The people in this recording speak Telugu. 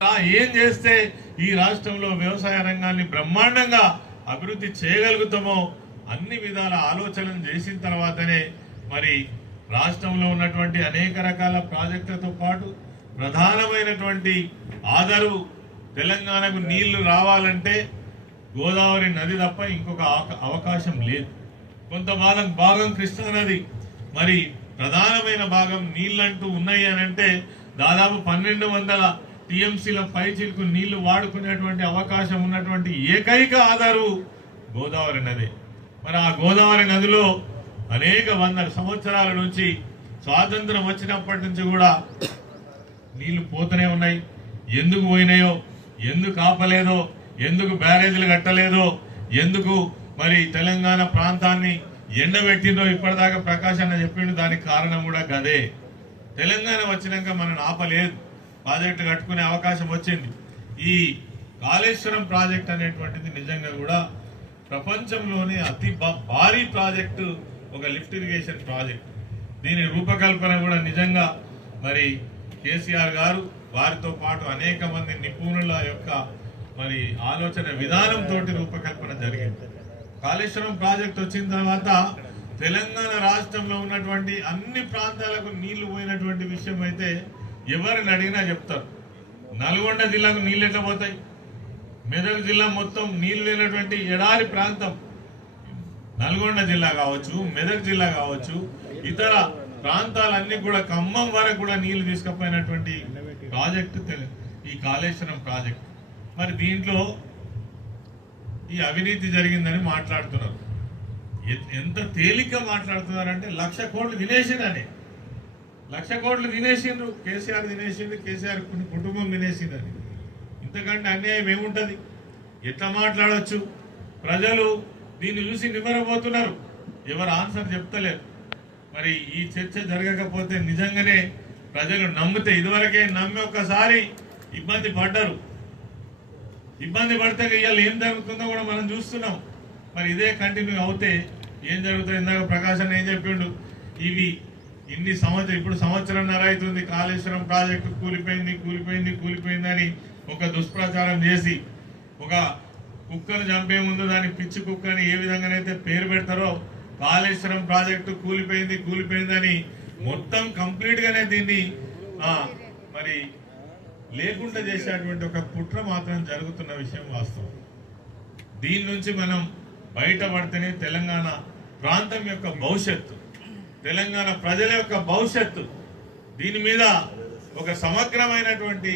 ఏం చేస్తే ఈ రాష్ట్రంలో వ్యవసాయ రంగాన్ని బ్రహ్మాండంగా అభివృద్ధి చేయగలుగుతామో అన్ని విధాల ఆలోచనలు చేసిన తర్వాతనే మరి రాష్ట్రంలో ఉన్నటువంటి అనేక రకాల ప్రాజెక్టులతో పాటు ప్రధానమైనటువంటి ఆధారు తెలంగాణకు నీళ్లు రావాలంటే గోదావరి నది తప్ప ఇంకొక అవకాశం లేదు. కొంత భాగం కృష్ణా నది, మరి ప్రధానమైన భాగం నీళ్ళంటూ ఉన్నాయి అని అంటే దాదాపు 1200 టీఎంసీల పైచిలకు నీళ్లు వాడుకునేటువంటి అవకాశం ఉన్నటువంటి ఏకైక ఆధారు గోదావరి నది. మరి ఆ గోదావరి నదిలో అనేక వందల సంవత్సరాల నుంచి స్వాతంత్రం వచ్చినప్పటి నుంచి కూడా నీళ్లు పోతూనే ఉన్నాయి. ఎందుకు పోయినాయో, ఎందుకు ఆపలేదో, ఎందుకు బ్యారేజీలు కట్టలేదో, ఎందుకు మరి తెలంగాణ ప్రాంతాన్ని ఎండబెట్టిందో ఇప్పటిదాకా ప్రకాష్ అన్న చెప్పిండు. దానికి కారణం కూడా గదే. తెలంగాణ వచ్చినాక మనం ఆపలేదు, ప్రాజెక్టు కట్టుకునే అవకాశం వచ్చింది. ఈ కాళేశ్వరం ప్రాజెక్ట్ అనేటువంటిది నిజంగా కూడా ప్రపంచంలోనే అతి భారీ ప్రాజెక్టు, ఒక లిఫ్ట్ ఇరిగేషన్ ప్రాజెక్ట్. దీని రూపకల్పన కూడా నిజంగా మరి కేసీఆర్ గారు వారితో పాటు అనేక మంది నిపుణుల యొక్క మరి ఆలోచన విధానంతో రూపకల్పన జరిగింది. కాళేశ్వరం ప్రాజెక్ట్ వచ్చిన తర్వాత తెలంగాణ రాష్ట్రంలో ఉన్నటువంటి అన్ని ప్రాంతాలకు నీళ్లు పోయినటువంటి విషయం అయితే ఎవరిని అడిగినా చెప్తారు. నల్గొండ జిల్లాకు నీళ్ళు ఎట్లా పోతాయి? మెదక్ జిల్లా మొత్తం నీళ్లు లేనటువంటి ఎడారి ప్రాంతం. నల్గొండ జిల్లా కావచ్చు, మెదక్ జిల్లా కావచ్చు, ఇతర ప్రాంతాలన్నీ కూడా ఖమ్మం వరకు కూడా నీళ్లు తీసుకుపోయినటువంటి ప్రాజెక్టు ఈ కాళేశ్వరం ప్రాజెక్టు. మరి దీంట్లో ఈ అవినీతి జరిగిందని మాట్లాడుతున్నారు. ఎంత తేలిక మాట్లాడుతున్నారంటే 1,00,000 కోట్లు తినేసిందని. 1,00,000 కోట్లు తినేసిండ్రు. కేసీఆర్ తినేసిండు, కేసీఆర్ కుటుంబం తినేసిందని. ఇంతకంటే అన్యాయం ఏముంటది? ఎట్లా మాట్లాడవచ్చు? ప్రజలు దీన్ని చూసి నిమ్మరపోతున్నారు. ఎవరు ఆన్సర్ చెప్తలేరు. మరి ఈ చర్చ జరగకపోతే నిజంగానే ప్రజలు నమ్మితే, ఇదివరకే నమ్మి ఒక్కసారి ఇబ్బంది పడ్డారు. ఇబ్బంది పడితే ఇవాళ ఏం జరుగుతుందో కూడా మనం చూస్తున్నాం. మరి ఇదే కంటిన్యూ అవుతే ఏం జరుగుతుంది? ఇందాక ప్రకాష్ అన్న ఏం చెప్పిండు, ఇవి ఇన్ని ఇప్పుడు సంవత్సరంన్నర అవుతుంది కాళేశ్వరం ప్రాజెక్టు కూలిపోయిందని ఒక దుష్ప్రచారం చేసి, ఒక కుక్కను చంపే ముందు దాని పిచ్చి కుక్కని ఏ విధంగానైతే పేరు పెడతారో, కాళేశ్వరం ప్రాజెక్టు కూలిపోయిందని మొత్తం కంప్లీట్ గానే దీన్ని మరి లేకుండా చేసేటువంటి ఒక కుట్ర మాత్రం జరుగుతున్న విషయం వాస్తవం. దీని నుంచి మనం బయటపడితేనే తెలంగాణ ప్రాంతం యొక్క భవిష్యత్తు, తెలంగాణ ప్రజల యొక్క భవిష్యత్తు, దీని మీద ఒక సమగ్రమైనటువంటి